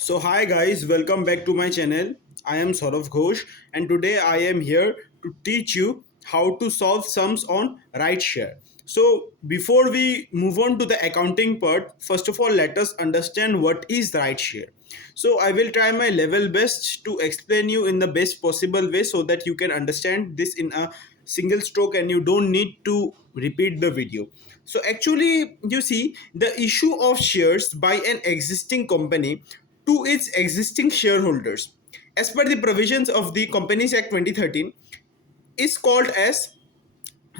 So hi guys, welcome back to my channel. I am Saurav Ghosh and today I am here to teach you how to solve sums on right share. So before we move on to the accounting part, first of all let us understand what is right share. So I will try my level best to explain you in the best possible way so that you can understand this in a single stroke and you don't need to repeat the video. So actually you see the issue of shares by an existing company to its existing shareholders as per the provisions of the Companies Act 2013 is called as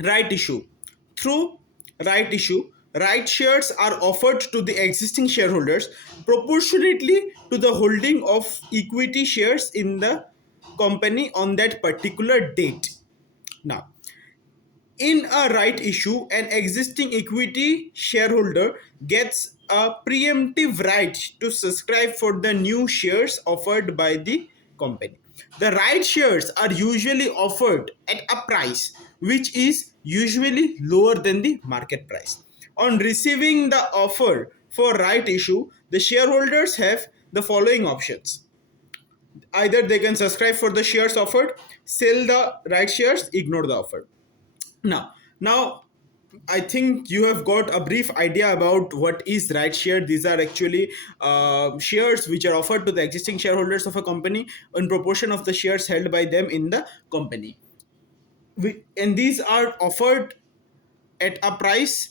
right issue. Through right issue, right shares are offered to the existing shareholders proportionately to the holding of equity shares in the company on that particular date. Now, in a right issue, an existing equity shareholder gets a preemptive right to subscribe for the new shares offered by the company. The right shares are usually offered at a price which is usually lower than the market price. On receiving the offer for right issue, the shareholders have the following options. Either they can subscribe for the shares offered, sell the right shares, ignore the offer. Now, I think you have got a brief idea about what is right share. These are actually shares which are offered to the existing shareholders of a company in proportion of the shares held by them in the company. And these are offered at a price,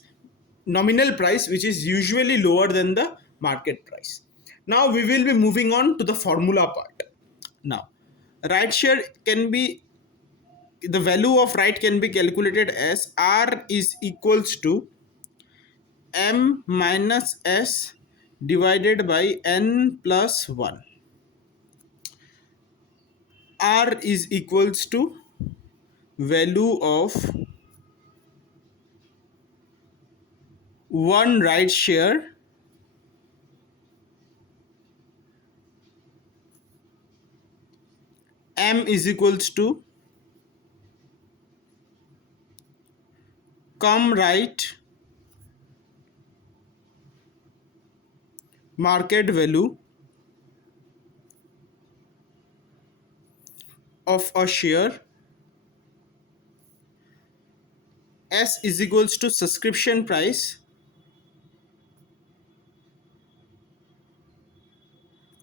nominal price, which is usually lower than the market price. Now we will be moving on to the formula part. Now, right share can be the value of right can be calculated as R is equals to M minus S divided by N plus 1. R is equals to value of one right share M is equals to come right market value of a share. S is equals to subscription price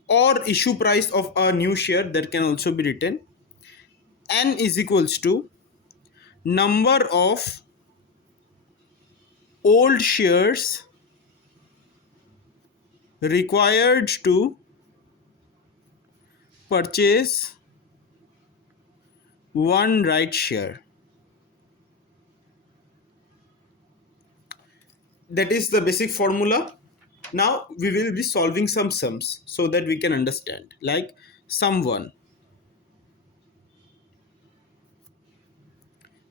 or issue price of a new share, that can also be written. N is equals to number of old shares required to purchase one right share. That is the basic formula. Now we will be solving some sums so that we can understand. Like sum 1,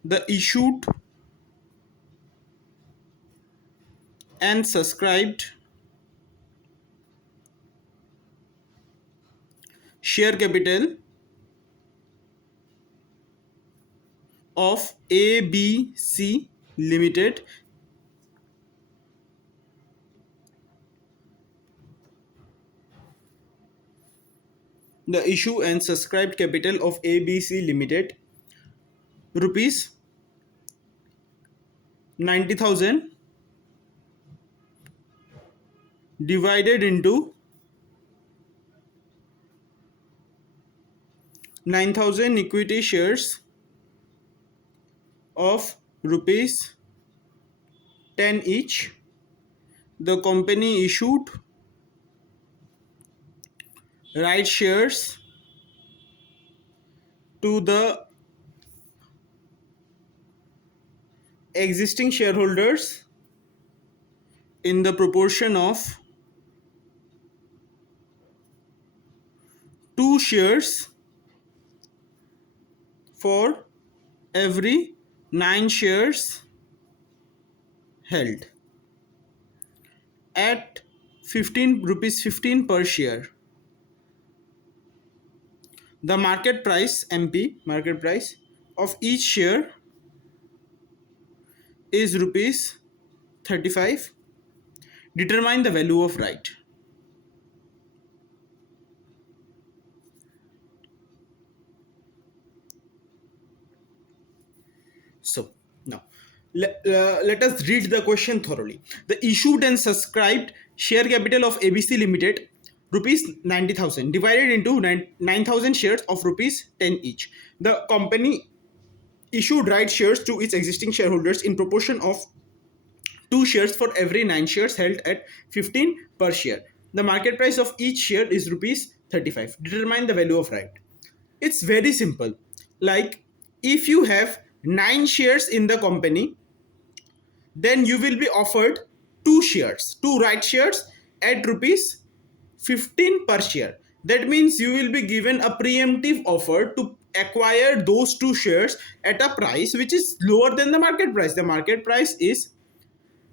the issued and subscribed share capital of ABC Limited. The issue and subscribed capital of ABC Limited, rupees 90,000 divided into 9,000 equity shares of rupees 10 each. The company issued right shares to the existing shareholders in the proportion of 2 shares for every 9 shares held at 15 rupees 15 per share. The market price MP market price of each share is rupees 35. Determine the value of right. Let us read the question thoroughly. The issued and subscribed share capital of ABC Limited rupees 90,000 divided into 9,000 shares of rupees 10 each. The company issued right shares to its existing shareholders in proportion of 2 shares for every 9 shares held at 15 per share. The market price of each share is rupees 35. Determine the value of right. It's very simple. Like, if you have 9 shares in the company, then you will be offered 2 right shares at rupees 15 per share. That means you will be given a preemptive offer to acquire those 2 shares at a price which is lower than the market price. The market price is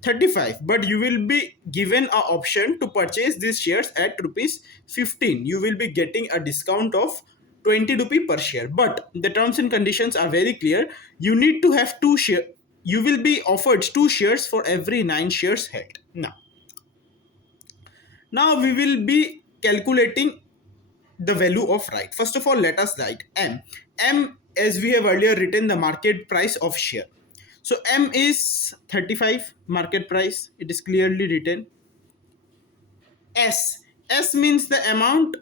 35, but you will be given a option to purchase these shares at rupees 15. You will be getting a discount of 20 rupee per share, but the terms and conditions are very clear. You need to have 2 share. You will be offered 2 shares for every 9 shares held. Now we will be calculating the value of right. First of all, let us write M, as we have earlier written, the market price of share. So M is 35 market price. It is clearly written. S means the amount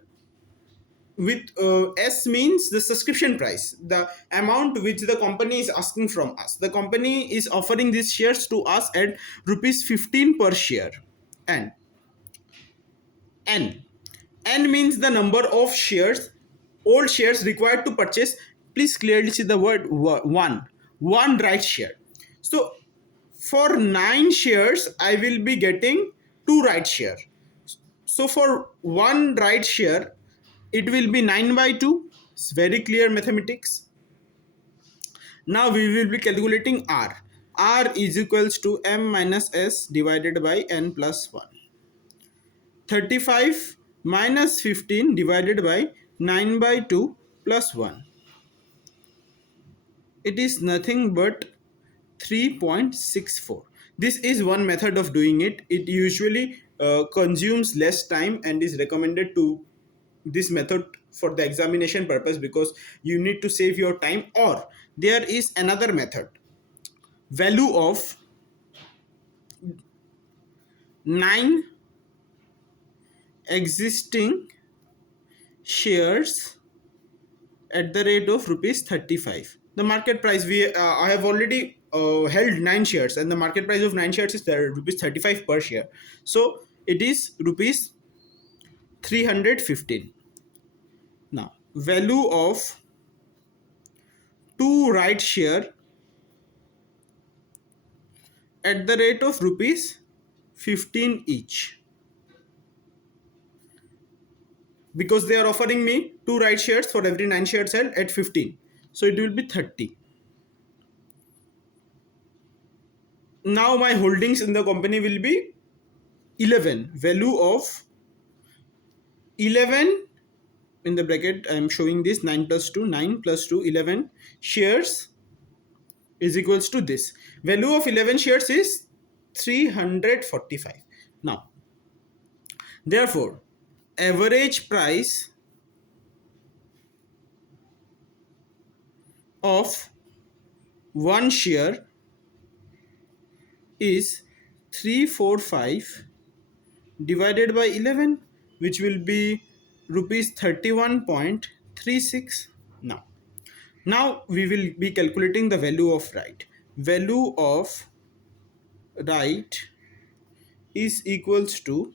with S means the subscription price, the amount which the company is asking from us. The company is offering these shares to us at rupees 15 per share. And N. N means the number of shares, old shares required to purchase. Please clearly see the word one right share. So for 9 shares, I will be getting 2 right share. So for one right share, it will be 9 by 2. It's very clear mathematics. Now we will be calculating R. R is equals to M minus S divided by N plus 1. 35 minus 15 divided by 9 by 2 plus 1. It is nothing but 3.64. This is one method of doing it. It usually consumes less time and is recommended to this method for the examination purpose because you need to save your time. Or there is another method. Value of 9 existing shares at the rate of rupees 35. The market price, we I have already held 9 shares and the market price of 9 shares is rupees 35 per share. So it is rupees 315. Now value of 2 right share at the rate of rupees 15 each, because they are offering me 2 right shares for every 9 shares held at 15, so it will be 30. Now my holdings in the company will be 11. Value of 11, in the bracket I am showing this, 9 plus 2, 9 plus 2, 11 shares is equals to this. Value of 11 shares is 345. Now therefore average price of one share is 345 divided by 11, which will be rupees 31.36. Now we will be calculating the value of right. Value of right is equals to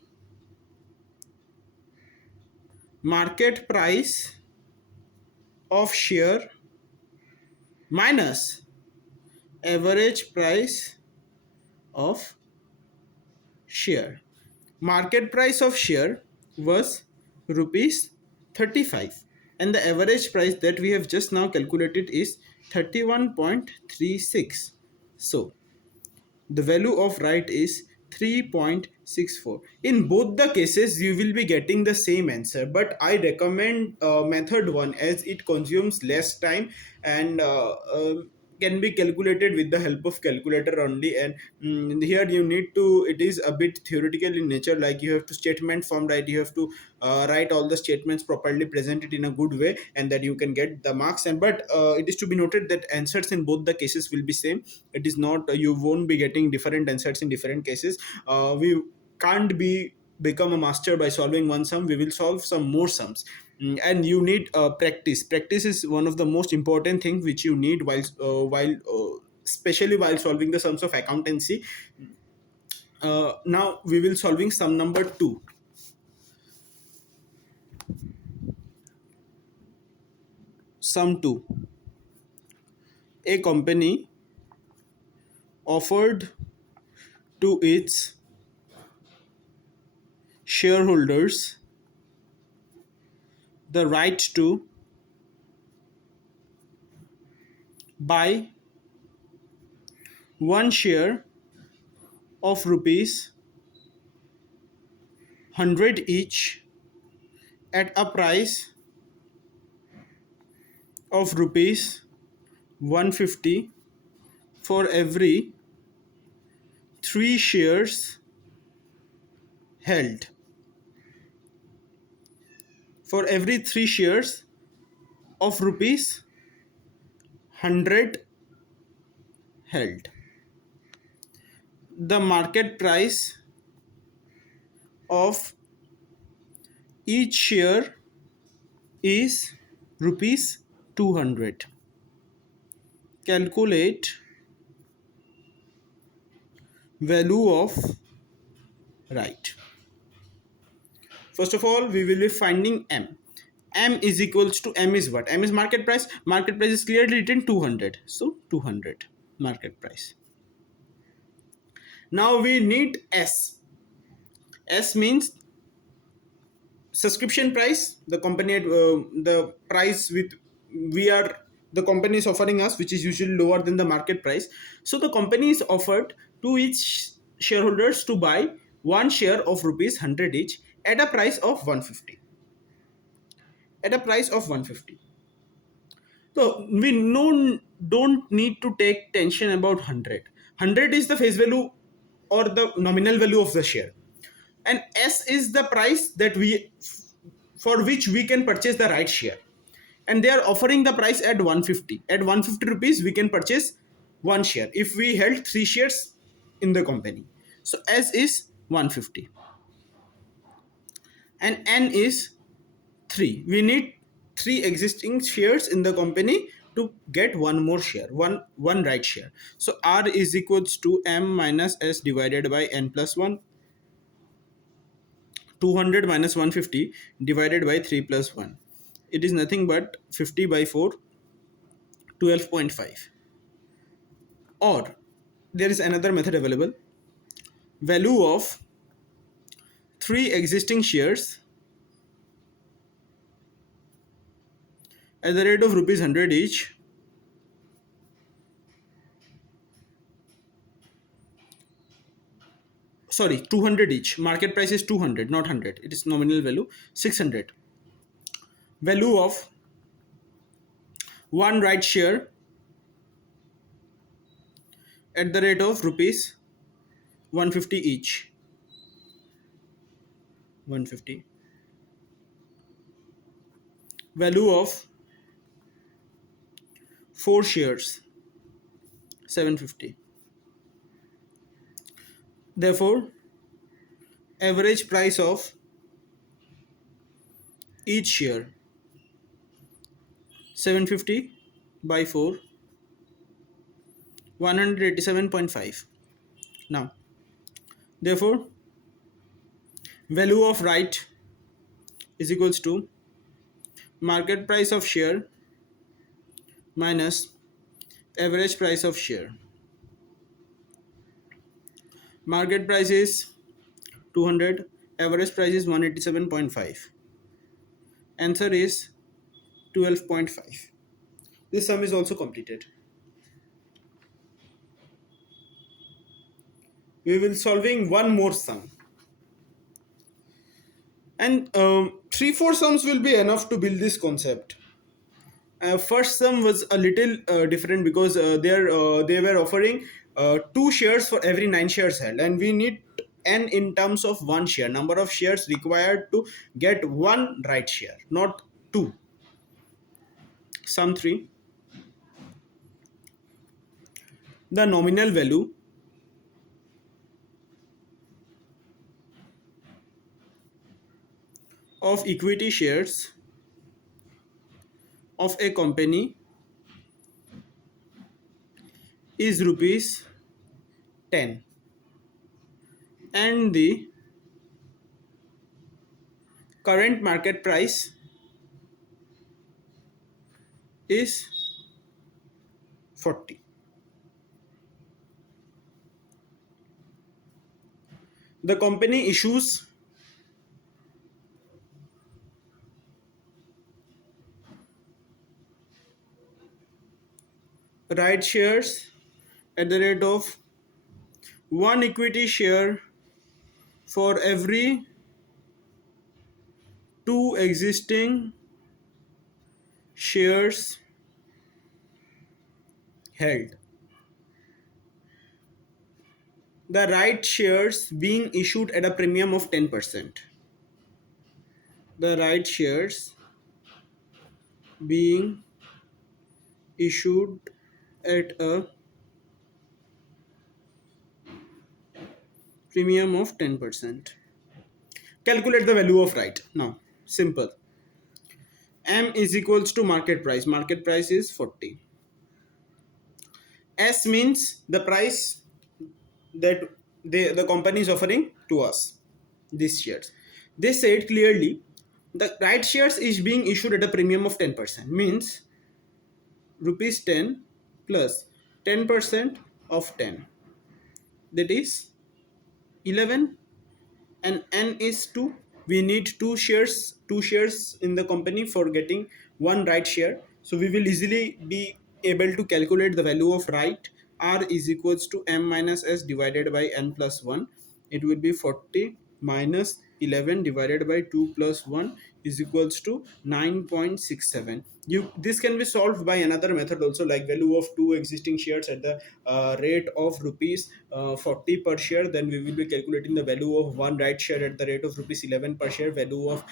market price of share minus average price of share. Market price of share was rupees 35 and the average price that we have just now calculated is 31.36. So the value of right is 3.64. In both the cases you will be getting the same answer, but I recommend method 1 as it consumes less time and can be calculated with the help of calculator only. And here you need to, it is a bit theoretical in nature, like you have to statement form, right? You have to write all the statements properly, present it in a good way, and that you can get the marks. And but it is to be noted that answers in both the cases will be same. It is not, you won't be getting different answers in different cases. We can't be become a master by solving one sum. We will solve some more sums. And you need practice. Practice is one of the most important things which you need while especially while solving the sums of accountancy. Now we will solving sum number 2. Sum 2. A company offered to its shareholders the right to buy one share of rupees 100 each at a price of rupees 150 for every 3 shares held. For every 3 shares of rupees 100 held, the market price of each share is rupees 200. Calculate value of right. First of all, we will be finding M. M is equals to, M is what? M is market price. Market price is clearly written 200. So 200 market price. Now we need S. S means subscription price. The company the price with we are the company is offering us, which is usually lower than the market price. So the company is offered to its shareholders to buy one share of rupees 100 each at a price of 150. At a price of 150. So we don't need to take tension about 100. 100 is the face value or the nominal value of the share, and S is the price that we for which we can purchase the right share. And they are offering the price at 150. At 150 rupees, we can purchase one share if we held 3 shares in the company. So S is 150 and N is 3. We need 3 existing shares in the company to get one more share, one right share. So R is equals to M minus S divided by N plus 1. 200 minus 150 divided by 3 plus 1. It is nothing but 50 by 4, 12.5. Or there is another method available. Value of 3 existing shares at the rate of rupees 100 each sorry 200 each. Market price is 200, not 100. It is nominal value 600. Value of one right share at the rate of rupees 150 each. 150. Value of 4 shares 750. Therefore, average price of each share 750 by 4, 187.5. Now, therefore, value of right is equals to market price of share minus average price of share. Market price is 200, average price is 187.5. Answer is 12.5. This sum is also completed. We will solving one more sum. And 3-4 sums will be enough to build this concept. First sum was a little different because they were offering two shares for every nine shares held, and we need n in terms of one share, number of shares required to get one right share, not two. Sum 3, the nominal value of equity shares of a company is rupees 10, and the current market price is 40. The company issues right shares at the rate of one equity share for every two existing shares held. The right shares being issued at a premium of 10%. The right shares being issued at a premium of 10%. Calculate the value of right. Now, simple. M is equals to market price. Market price is 40. S means the price that the company is offering to us, these shares. They said clearly the right shares is being issued at a premium of 10%, means rupees 10 plus 10% of 10, that is 11, and n is 2. We need two shares in the company for getting one right share, so we will easily be able to calculate the value of right. R is equals to m minus s divided by n plus 1. It will be 40 minus 11 divided by 2 plus 1 is equals to 9.67. This can be solved by another method also, like value of two existing shares at the rate of rupees 40 per share. Then we will be calculating the value of one right share at the rate of rupees 11 per share, value of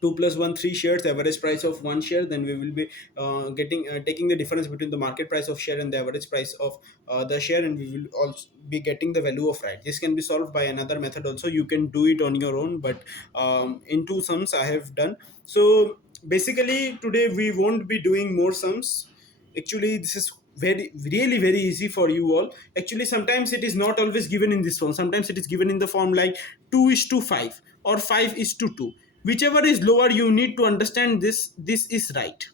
2 plus 1 3 shares, average price of one share. Then we will be getting taking the difference between the market price of share and the average price of the share, and we will also be getting the value of right. This can be solved by another method also. You can do it on your own, but in two sums I have done. So basically today we won't be doing more sums. Actually this is very really very easy for you all. Actually sometimes it is not always given in this form, sometimes it is given in the form like 2 is to 5 or 5 is to 2. Whichever is lower, you need to understand this is right,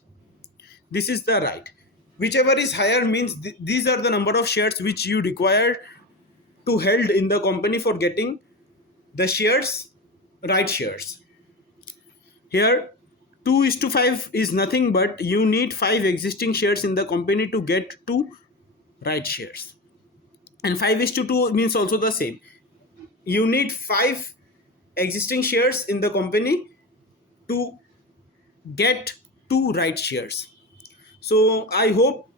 this is the right. Whichever is higher means these are the number of shares which you require to held in the company for getting the shares, right shares. Here 2 is to 5 is nothing, but you need 5 existing shares in the company to get 2 right shares, and 5 is to 2 means also the same. You need 5 existing shares in the company to get 2 right shares. So I hope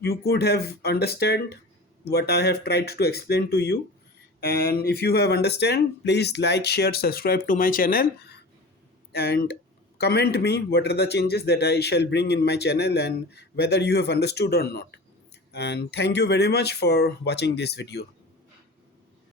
you could have understand what I have tried to explain to you. And if you have understand, please like, share, subscribe to my channel, and comment me what are the changes that I shall bring in my channel and whether you have understood or not. And thank you very much for watching this video.